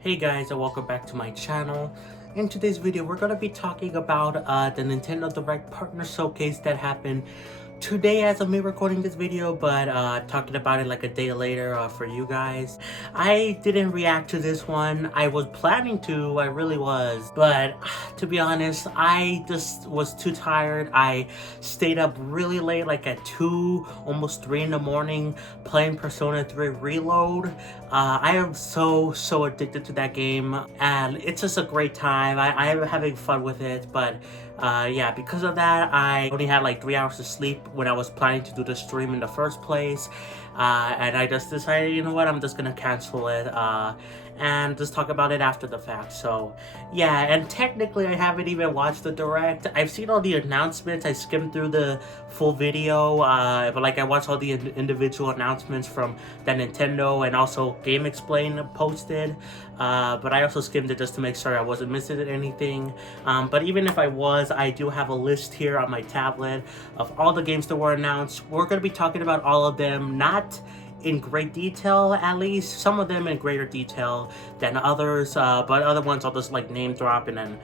Hey guys, and welcome back to my channel. In today's video, we're going to be talking about the Nintendo Direct Partner Showcase that happened today as of me recording this video, but talking about it like a day later for you guys. I didn't react to this one. I was planning to, I really was, but to be honest, I just was too tired. I stayed up really late, like at 2, almost 3 in the morning, playing Persona 3 Reload. I am so addicted to that game, and it's just a great time. I am having fun with it, but yeah, because of that, I only had like 3 hours of sleep when I was planning to do the stream in the first place. And I just decided, you know what, I'm just gonna cancel it and just talk about it after the fact. So yeah, and technically I haven't even watched the direct. I've seen all the announcements. I skimmed through the full video, but like I watched all the individual announcements from that Nintendo and also Game Explain posted, but I also skimmed it just to make sure I wasn't missing anything. But even if I was, I do have a list here on my tablet of all the games that were announced. We're going to be talking about all of them, not in great detail, at least some of them in greater detail than others, but other ones I'll just like name drop and then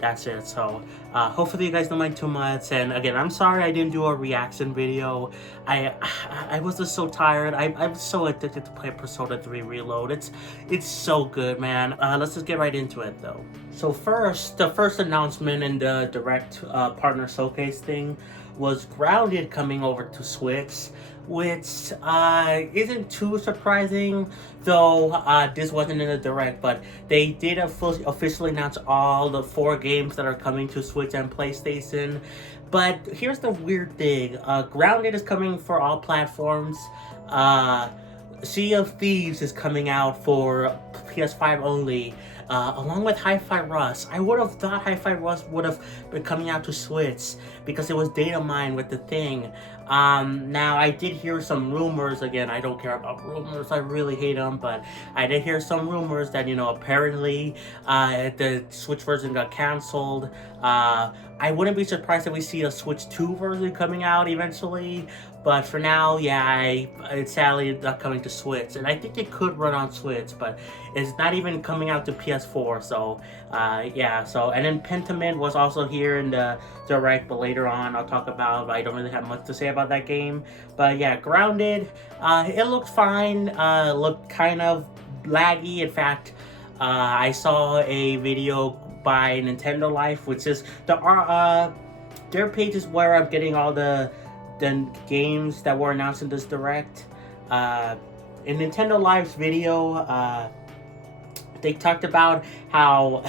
that's it. So hopefully you guys don't mind too much, and again, I'm sorry I didn't do a reaction video. I was just so tired. I'm so addicted to play Persona 3 Reload. It's so good, man. Let's just get right into it though. So first, the first announcement in the direct partner showcase thing was Grounded coming over to Switch, which isn't too surprising, though this wasn't in the direct, but they did officially announce all the 4 games that are coming to Switch and PlayStation. But here's the weird thing, Grounded is coming for all platforms, Sea of Thieves is coming out for PS5 only, along with Hi-Fi Rush. I would have thought Hi-Fi Rush would have been coming out to Switch because it was data mined with the thing. Now I did hear some rumors. Again, I don't care about rumors. I really hate them, but I did hear some rumors that, you know, apparently the Switch version got canceled. I wouldn't be surprised if we see a Switch 2 version coming out eventually, but for now, yeah, it's sadly not coming to Switch, and I think it could run on Switch, but it's not even coming out to PS4, so yeah. So, and then Pentiment was also here in the direct, but later on I'll talk about. I don't really have much to say about that game, but yeah, Grounded, it looked fine, looked kind of laggy. In fact, I saw a video by Nintendo Life, which is their page is where I'm getting all the games that were announced in this direct. In Nintendo Live's video, they talked about how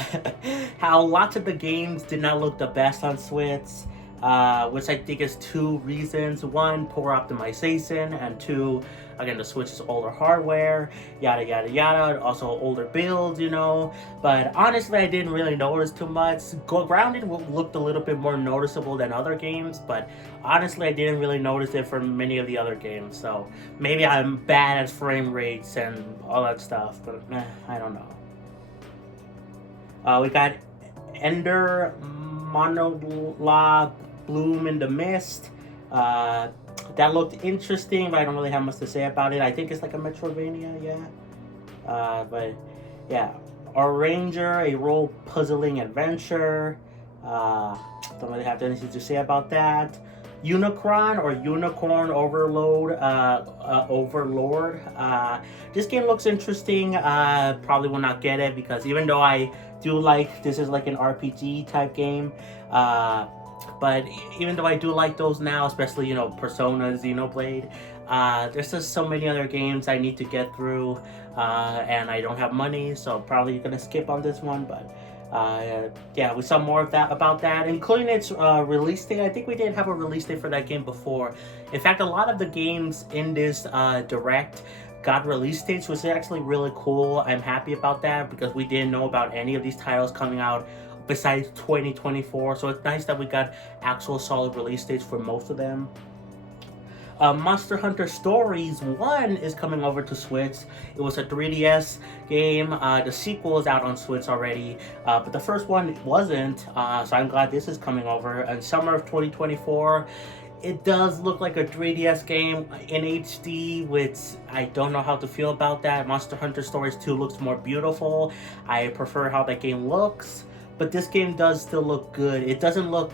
how lots of the games did not look the best on Switch, which I think is 2 reasons. 1, poor optimization, and 2, again, the Switch is older hardware, yada yada yada, also older builds, you know. But honestly, I didn't really notice too much. Grounded looked a little bit more noticeable than other games, but honestly, I didn't really notice it for many of the other games. So maybe I'm bad at frame rates and all that stuff, but I don't know. We got Ender Monologue Bloom in the Mist. That looked interesting, but I don't really have much to say about it. I think it's like a Metroidvania, yeah. But yeah, Arranger, a role puzzling adventure. Don't really have anything to say about that. Unicron or Unicorn Overlord. This game looks interesting. Probably will not get it because even though I do like, this is like an RPG type game, but even though I do like those now, especially, you know, Persona, Xenoblade, there's just so many other games I need to get through, and I don't have money, so probably gonna skip on this one. But yeah, we saw more of that about that, including its release date. I think we did have a release date for that game before. In fact, a lot of the games in this direct got release dates, which is actually really cool. I'm happy about that because we didn't know about any of these titles coming out besides 2024, so it's nice that we got actual solid release dates for most of them. Monster Hunter Stories 1 is coming over to Switch. It was a 3DS game. The sequel is out on Switch already, but the first one wasn't, so I'm glad this is coming over in summer of 2024. It does look like a 3DS game in HD, which I don't know how to feel about that. Monster Hunter Stories 2 looks more beautiful. I prefer how that game looks, but this game does still look good. It doesn't look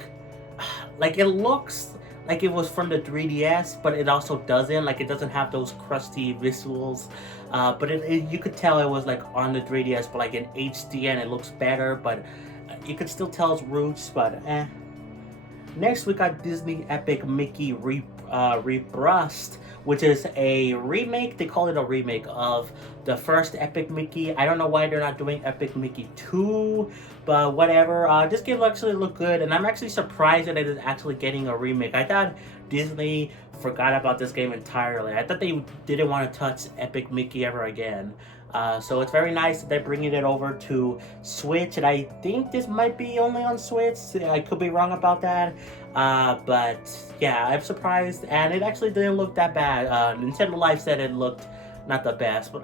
like it looks like it was from the 3DS, but it also doesn't. Like, it doesn't have those crusty visuals. But you could tell it was like on the 3DS, but like in HD, and it looks better. But you could still tell its roots. But Next, we got Disney Epic Mickey Rebrushed, which is a remake. They call it a remake of the first Epic Mickey. I don't know why they're not doing Epic Mickey 2, but whatever. This game actually looked good, and I'm actually surprised that it is actually getting a remake. I thought Disney forgot about this game entirely. I thought they didn't want to touch Epic Mickey ever again. So it's very nice that they're bringing it over to Switch, and I think this might be only on Switch. I could be wrong about that, but yeah, I'm surprised, and it actually didn't look that bad. Nintendo Life said it looked not the best, but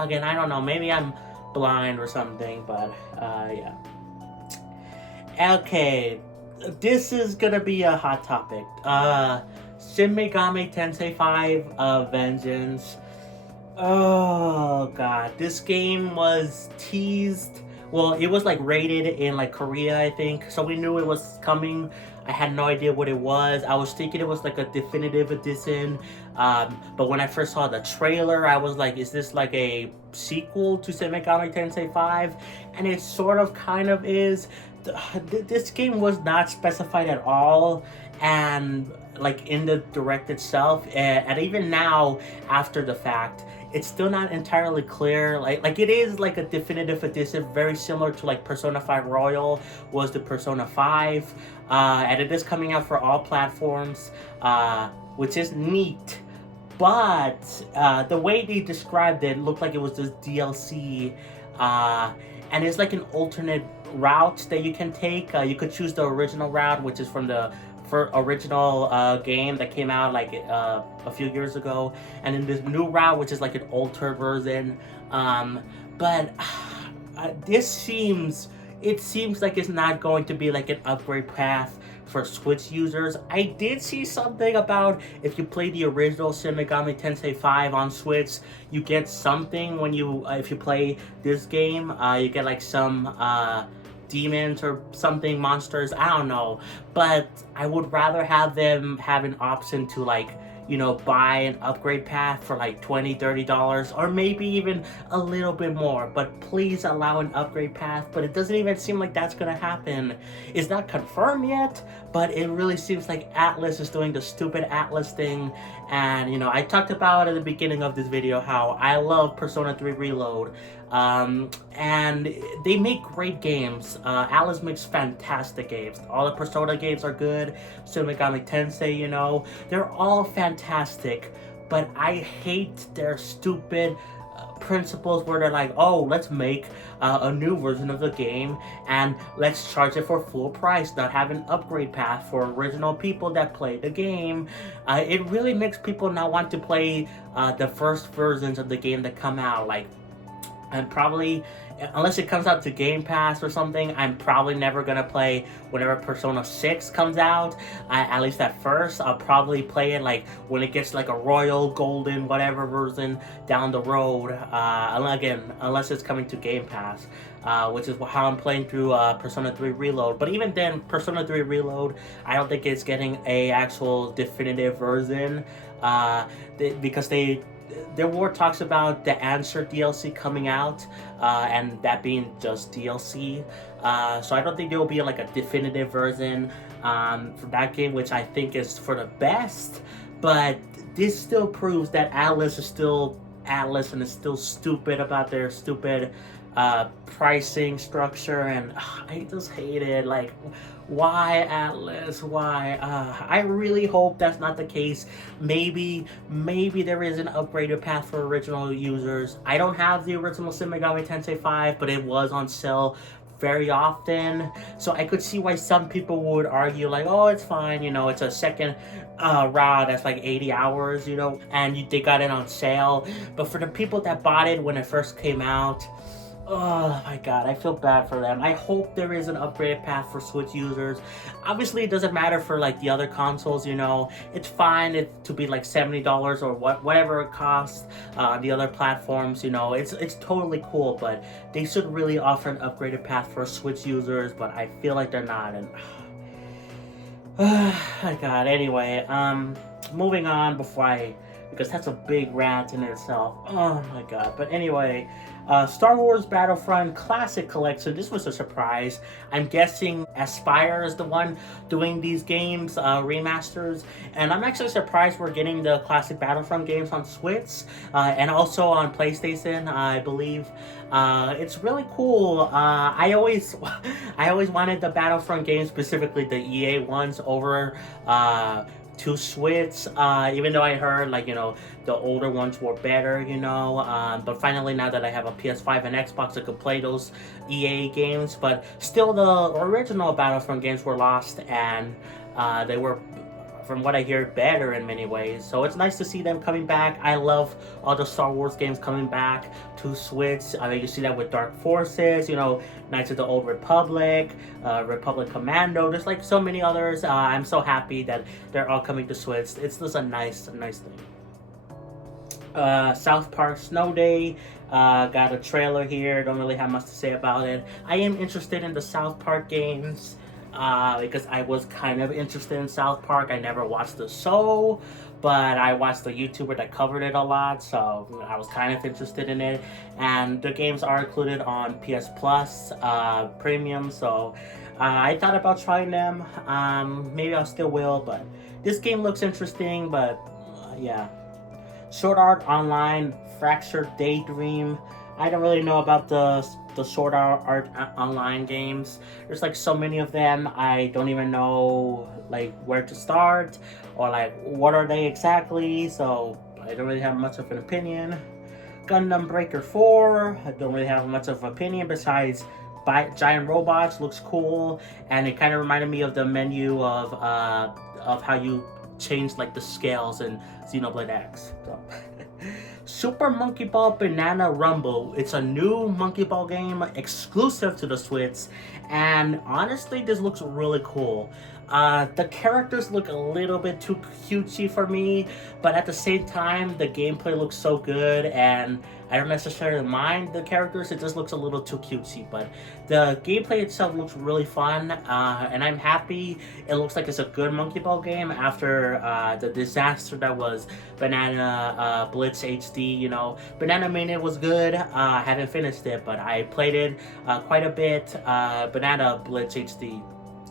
again, I don't know. Maybe I'm blind or something, but yeah. Okay, this is gonna be a hot topic. Shin Megami Tensei 5 Vengeance. Oh god, this game was teased. Well, it was like rated in like Korea, I think, so we knew it was coming. I had no idea what it was. I was thinking it was like a definitive edition, but when I first saw the trailer, I was like, is this like a sequel to Shin Megami Tensei 5? And it sort of kind of is. This game was not specified at all, and like in the direct itself, and even now after the fact, it's still not entirely clear. Like it is like a definitive edition, very similar to like Persona 5 Royal was the Persona 5, and it is coming out for all platforms, which is neat. But the way they described it looked like it was just DLC, and it's like an alternate route that you can take. You could choose the original route, which is from the original game that came out like a few years ago, and then this new route, which is like an altered version. But this seems like it's not going to be like an upgrade path for Switch users. I did see something about if you play the original Shin Megami Tensei 5 on Switch, you get something when you if you play this game. You get like some demons or something, monsters, I don't know, but I would rather have them have an option to like, you know, buy an upgrade path for like $20-$30, or maybe even a little bit more, but please allow an upgrade path. But it doesn't even seem like that's gonna happen. It's not confirmed yet, but it really seems like Atlus is doing the stupid Atlus thing. And you know, I talked about at the beginning of this video how I love Persona 3 Reload, and they make great games. Atlus makes fantastic games. All the Persona games are good. Shin Megami Tensei, you know, they're all fantastic, but I hate their stupid principles where they're like, oh, let's make a new version of the game and let's charge it for full price, not have an upgrade path for original people that play the game. It really makes people not want to play the first versions of the game that come out. Like, I'm probably, unless it comes out to Game Pass or something, I'm probably never gonna play whenever Persona 6 comes out. At least at first, I'll probably play it like when it gets like a Royal, Golden, whatever version down the road. Again, unless it's coming to Game Pass, which is how I'm playing through Persona 3 Reload. But even then, Persona 3 Reload, I don't think it's getting a actual definitive version, because there were talks about the Answer DLC coming out, and that being just DLC. So I don't think there will be like a definitive version for that game, which I think is for the best. But this still proves that Atlus is still Atlus and is still stupid about their stupid pricing structure, and I just hate it. Like, why Atlus? Why? I really hope that's not the case. Maybe there is an upgraded path for original users. I don't have the original Shin Megami Tensei 5, but it was on sale very often, so I could see why some people would argue like, oh, it's fine, you know, it's a second route that's like 80 hours, you know, and they got it on sale. But for the people that bought it when it first came out, Oh my god, I feel bad for them. I hope there is an upgraded path for Switch users. Obviously, it doesn't matter for like the other consoles, you know. It's fine to be like $70 or whatever it costs on the other platforms, you know. It's totally cool, but they should really offer an upgraded path for Switch users, but I feel like they're not. And oh my god, anyway, moving on because that's a big rant in itself. Oh my god. But anyway, Star Wars Battlefront Classic Collection. This was a surprise. I'm guessing Aspyr is the one doing these games, remasters. And I'm actually surprised we're getting the classic Battlefront games on Switch, and also on PlayStation, I believe. It's really cool. I always wanted the Battlefront games, specifically the EA ones, over to Switch, even though I heard, like, you know, the older ones were better, you know, but finally, now that I have a PS5 and Xbox, I could play those EA games. But still, the original Battlefront games were lost, and they were, from what I hear, better in many ways. So it's nice to see them coming back. I love all the Star Wars games coming back to Switch. You see that with Dark Forces, you know, Knights of the Old Republic, Republic Commando. There's like so many others. I'm so happy that they're all coming to Switch. It's just a nice thing. South Park Snow Day. Got a trailer here. Don't really have much to say about it. I am interested in the South Park games, because I was kind of interested in South Park. I never watched the show, but I watched the YouTuber that covered it a lot, so I was kind of interested in it. And the games are included on PS Plus Premium, so I thought about trying them. Maybe I still will, but this game looks interesting. But yeah. Sword Art Online Fractured Daydream. I don't really know about the Sword Art Online games. There's like so many of them. I don't even know like where to start or like what are they exactly. So I don't really have much of an opinion. Gundam Breaker 4. I don't really have much of an opinion besides giant robots. Looks cool, and it kind of reminded me of the menu of how you change like the scales in Xenoblade X. So. Super Monkey Ball Banana Rumble. It's a new Monkey Ball game exclusive to the Switch, and honestly, this looks really cool. The characters look a little bit too cutesy for me, but at the same time, the gameplay looks so good, and I don't necessarily mind the characters. It just looks a little too cutesy, but the gameplay itself looks really fun, and I'm happy. It looks like it's a good Monkey Ball game after the disaster that was Banana Blitz HD. You know, Banana Mania was good. I haven't finished it, but I played it quite a bit. Banana Blitz HD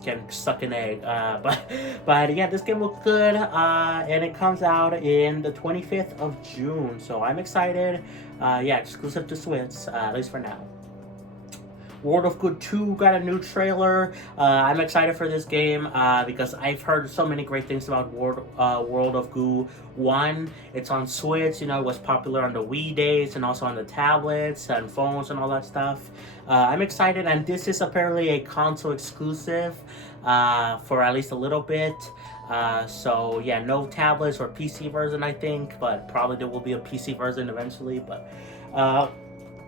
can suck an egg, but yeah, this game looks good, and it comes out in the 25th of June, so I'm excited. Yeah, exclusive to Switch, at least for now. World of Goo 2 got a new trailer. I'm excited for this game because I've heard so many great things about World of Goo 1. It's on Switch, you know, it was popular on the Wii days and also on the tablets and phones and all that stuff. I'm excited, and this is apparently a console exclusive for at least a little bit. So yeah, no tablets or PC version, I think, but probably there will be a PC version eventually. But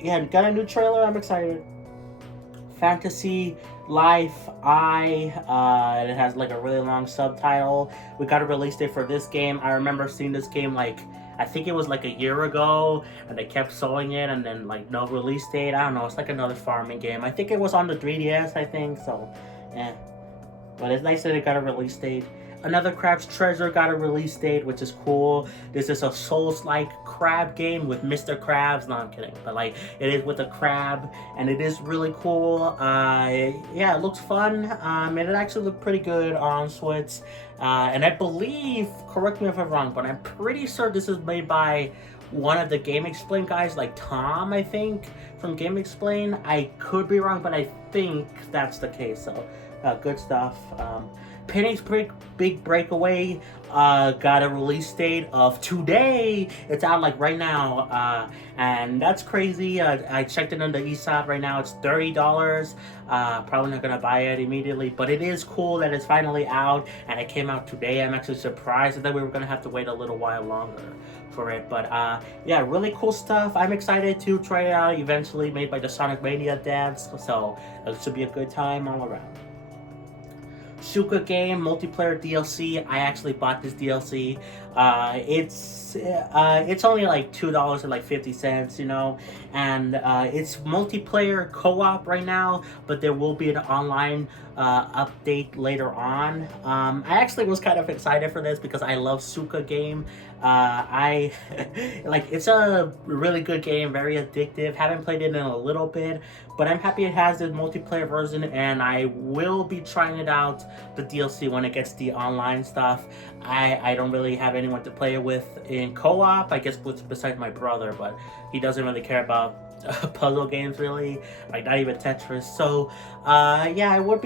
yeah, got a new trailer. I'm excited. Fantasy Life I, it has like a really long subtitle. We got a release date for this game. I remember seeing this game like, I think it was like a year ago, and they kept showing it, and then like no release date. I don't know, it's like another farming game. I think it was on the 3DS, I think, so yeah. But it's nice that it got a release date. Another Crab's Treasure got a release date, which is cool. This is a Souls-like crab game with Mr. Krabs. No, I'm kidding. But like, it is with a crab, and it is really cool. Yeah, it looks fun. And it actually looked pretty good on Switch. And I believe, correct me if I'm wrong, but I'm pretty sure this is made by one of the Game Explain guys, like Tom, I think, from Game Explain. I could be wrong, but I think that's the case. So, good stuff. Penny's Big Breakaway got a release date of today. It's out like right now, and that's crazy. I checked it on the eShop right now. It's $30. Probably not gonna buy it immediately, but it is cool that it's finally out and it came out today. I'm actually surprised that we were gonna have to wait a little while longer for it, but yeah, really cool stuff. I'm excited to try it out eventually. Made by the Sonic Mania devs, so it should be a good time all around. Suka game multiplayer DLC. I actually bought this DLC. It's only like $2 and like 50 cents, you know, and it's multiplayer co-op right now, but there will be an online update later on. I actually was kind of excited for this because I love Suka game. I like, it's a really good game, very addictive. Haven't played it in a little bit, but I'm happy it has this multiplayer version, and I will be trying it out, the DLC, when it gets the online stuff. I don't really have anyone to play it with in co-op, I guess, besides my brother, but he doesn't really care about puzzle games, really, like not even Tetris. So yeah, I would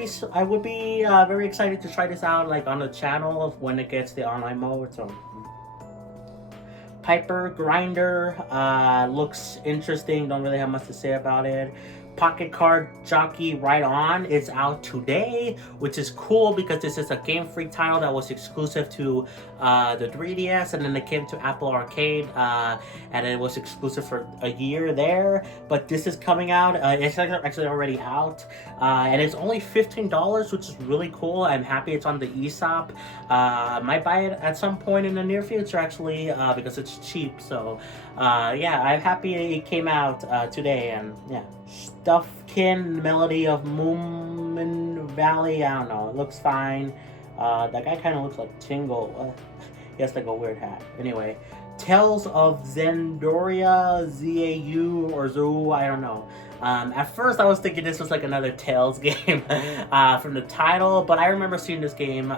be very excited to try this out, like on the channel when it gets the online mode. So Piper Grinder looks interesting. Don't really have much to say about it. Pocket Card Jockey Right On, it's out today, which is cool because this is a Game Freak title that was exclusive to the 3DS, and then it came to Apple Arcade, and it was exclusive for a year there. But this is coming out, it's actually already out, and it's only $15, which is really cool. I'm happy it's on the eShop. Might buy it at some point in the near future, actually, because it's cheap. So yeah, I'm happy it came out today, and yeah. Stuffkin Melody of Moomin Valley, I don't know, it looks fine. That guy kind of looks like Tingle. He has like a weird hat. Anyway, Tales of Zendoria, Zau or Zoo, I don't know. At first I was thinking this was like another Tales game from the title, but I remember seeing this game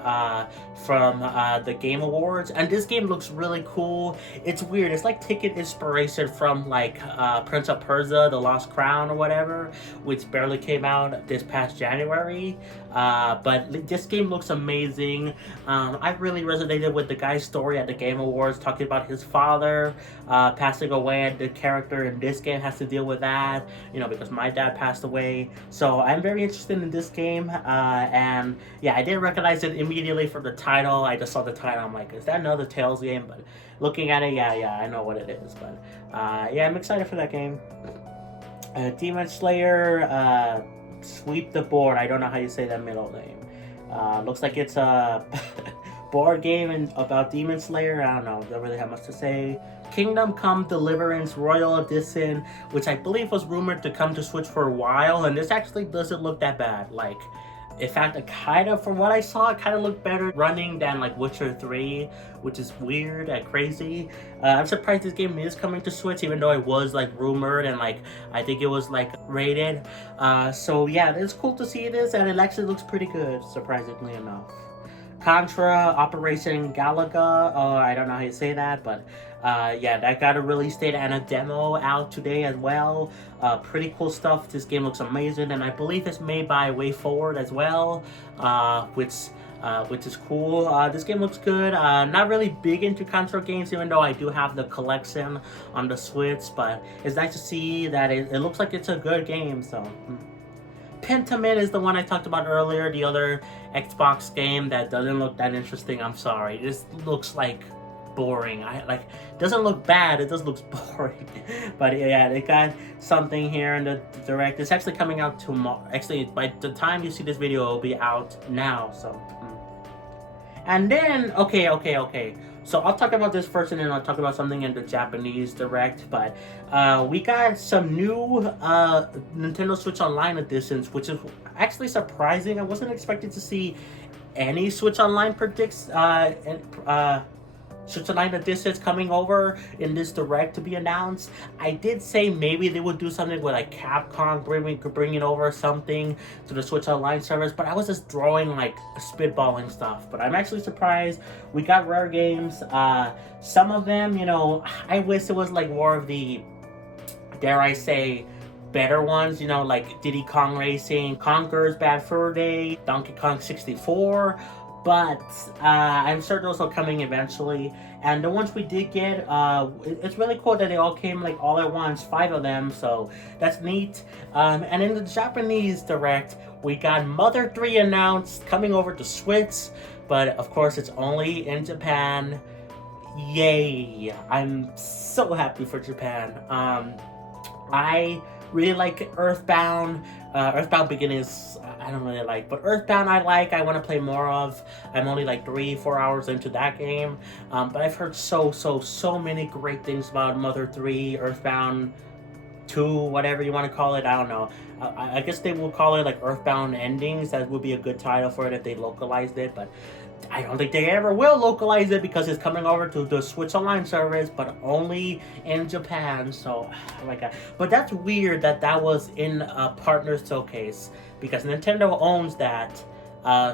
from the Game Awards, and this game looks really cool. It's weird, it's like taking inspiration from like Prince of Persia, The Lost Crown or whatever, which barely came out this past January. But this game looks amazing. I really resonated with the guy's story at the Game Awards, talking about his father passing away, and the character in this game has to deal with that, you know, because my dad passed away. So I'm very interested in this game, and yeah, I didn't recognize it immediately from the title. I just saw the title, I'm like, is that another Tales game? But looking at it, yeah, I know what it is. But yeah, I'm excited for that game. Demon Slayer, Sweep the Board. I don't know how you say that middle name. Looks like it's a board game about Demon Slayer. I don't know, don't really have much to say. Kingdom Come Deliverance Royal Edition, which I believe was rumored to come to Switch for a while, and this actually doesn't look that bad. Like, in fact, it kind of, from what I saw, it kind of looked better running than like Witcher 3, which is weird and crazy. I'm surprised this game is coming to Switch, even though it was like rumored and like I think it was like rated. So yeah, it's cool to see this, and it actually looks pretty good, surprisingly enough. Contra Operation Galaga, I don't know how you say that, but yeah, that got a release date and a demo out today as well. Pretty cool stuff. This game looks amazing, and I believe it's made by WayForward as well, which is cool. This game looks good. Not really big into Contra games, even though I do have the collection on the Switch, but it's nice to see that it looks like it's a good game. So Pentiment is the one I talked about earlier, the other Xbox game that doesn't look that interesting. I'm sorry, it just looks like boring. Doesn't look bad, it just looks boring. But yeah, they got something here in the direct. It's actually coming out tomorrow. Actually, by the time you see this video, it'll be out now. So and then okay, so I'll talk about this first, and then I'll talk about something in the Japanese direct. But we got some new Nintendo Switch Online editions, which is actually surprising. I wasn't expecting to see any Switch Online Switch Online editions coming over in this direct to be announced. I did say maybe they would do something with like Capcom bringing over something to the Switch Online service, but I was just drawing like spitballing stuff. But I'm actually surprised. We got rare games. Some of them, you know, I wish it was like more of the, dare I say, better ones, you know, like Diddy Kong Racing, Conker's Bad Fur Day, Donkey Kong 64. but I'm sure those are coming eventually. And the ones we did get, it's really cool that they all came like all at once, 5 of them, so that's neat. And in the Japanese Direct, we got Mother 3 announced, coming over to Switch, but of course it's only in Japan. Yay! I'm so happy for Japan. I really like Earthbound. Earthbound Beginnings I don't really like, but Earthbound I want to play more of. I'm only like 3-4 hours into that game, but I've heard so many great things about Mother 3, Earthbound 2, whatever you want to call it. I don't know. I guess they will call it like Earthbound Endings. That would be a good title for it if they localized it, but I don't think they ever will localize it because it's coming over to the Switch Online service, but only in Japan. So, oh my god. But that's weird that that was in a partner showcase because Nintendo owns that.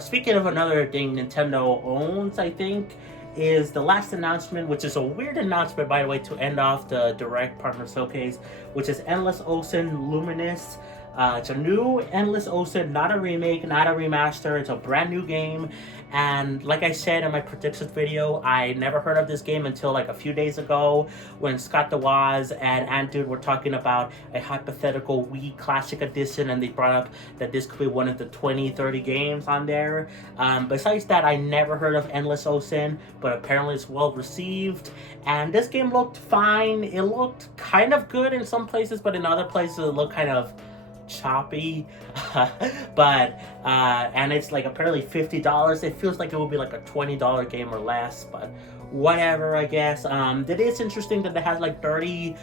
Speaking of another thing Nintendo owns, I think, is the last announcement, which is a weird announcement, by the way, to end off the Direct Partner Showcase, which is Endless Ocean Luminous. It's a new Endless Ocean, not a remake, not a remaster. It's a brand new game. And like I said in my predictions video, I never heard of this game until like a few days ago when Scott DeWaz and Antude were talking about a hypothetical Wii Classic Edition, and they brought up that this could be one of the 20-30 games on there. Besides that, I never heard of Endless Ocean, but apparently it's well received. And this game looked fine. It looked kind of good in some places, but in other places it looked kind of choppy. But and it's like apparently $50. It feels like it would be like a $20 game or less, but whatever, I guess. It is interesting that it has like 30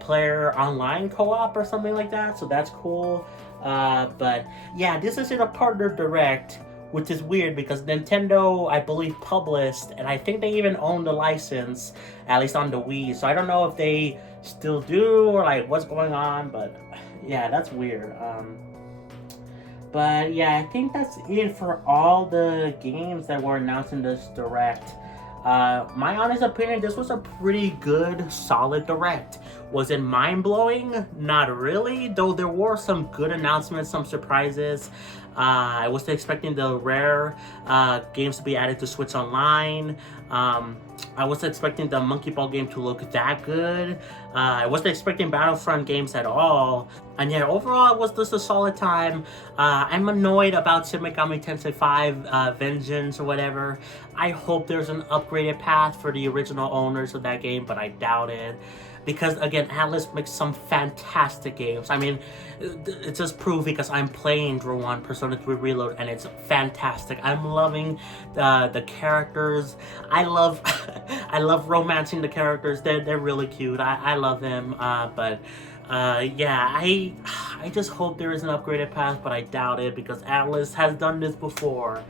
player online co-op or something like that, so that's cool. But yeah, this is in a partner direct, which is weird because Nintendo, I believe, published, and I think they even own the license, at least on the Wii, so I don't know if they still do or like what's going on, but yeah, that's weird. But yeah, I think that's it for all the games that were announced in this Direct. My honest opinion, this was a pretty good, solid Direct. Was it mind-blowing? Not really, though there were some good announcements, some surprises. I was expecting the rare games to be added to Switch Online. I wasn't expecting the Monkey Ball game to look that good. I wasn't expecting Battlefront games at all. And yeah, overall it was just a solid time. I'm annoyed about Shin Megami Tensei 5 Vengeance or whatever. I hope there's an upgraded path for the original owners of that game, but I doubt it. Because again, Atlus makes some fantastic games. I mean, it's just proof because I'm playing Draw 1 Persona 3 Reload and it's fantastic. I'm loving the characters. I love I love romancing the characters. They're really cute. I love them. Yeah, I just hope there is an upgraded path, but I doubt it because Atlus has done this before.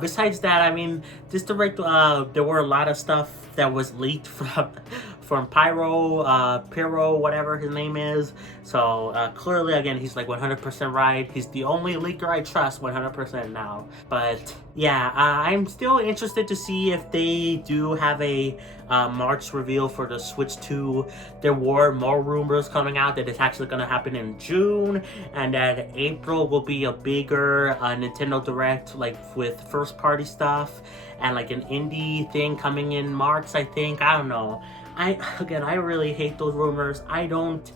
Besides that, I mean, this Direct, there were a lot of stuff that was leaked from Pyro, whatever his name is. So clearly, again, he's like 100% right. He's the only leaker I trust 100% now. But yeah, I'm still interested to see if they do have a March reveal for the Switch 2. There were more rumors coming out that it's actually going to happen in June, and that April will be a bigger Nintendo Direct, like with first party stuff, and like an indie thing coming in March, I think. I don't know. I really hate those rumors. I don't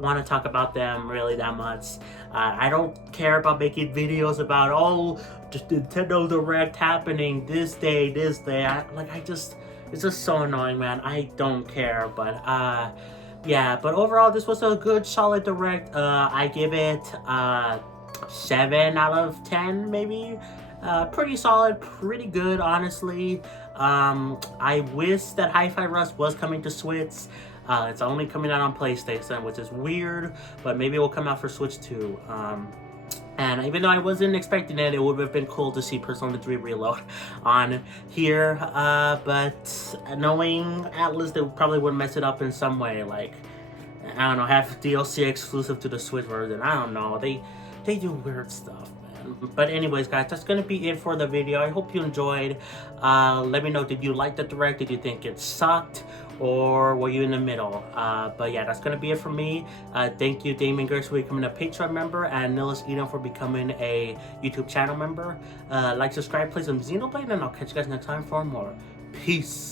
want to talk about them really that much. I don't care about making videos about, oh, just Nintendo Direct happening this day. It's just so annoying, man. I don't care, but yeah, but overall this was a good solid Direct. I give it 7 out of 10 maybe. Pretty solid, pretty good, honestly. I wish that Hi-Fi Rush was coming to Switch. It's only coming out on PlayStation, which is weird, but maybe it will come out for Switch too. And even though I wasn't expecting it, it would have been cool to see Persona 3 Reload on here. But knowing Atlus, they probably would mess it up in some way, like, I don't know, have DLC exclusive to the Switch version. I don't know. They do weird stuff, man. But anyways, guys, that's gonna be it for the video. I hope you enjoyed. Let me know, did you like the direct? Did you think it sucked? Or were you in the middle? But yeah, that's gonna be it for me. Thank you, Damon Gertz, for becoming a Patreon member, and Nilis Edom for becoming a YouTube channel member. Like, subscribe, play some Xenoblade, and I'll catch you guys next time for more. Peace.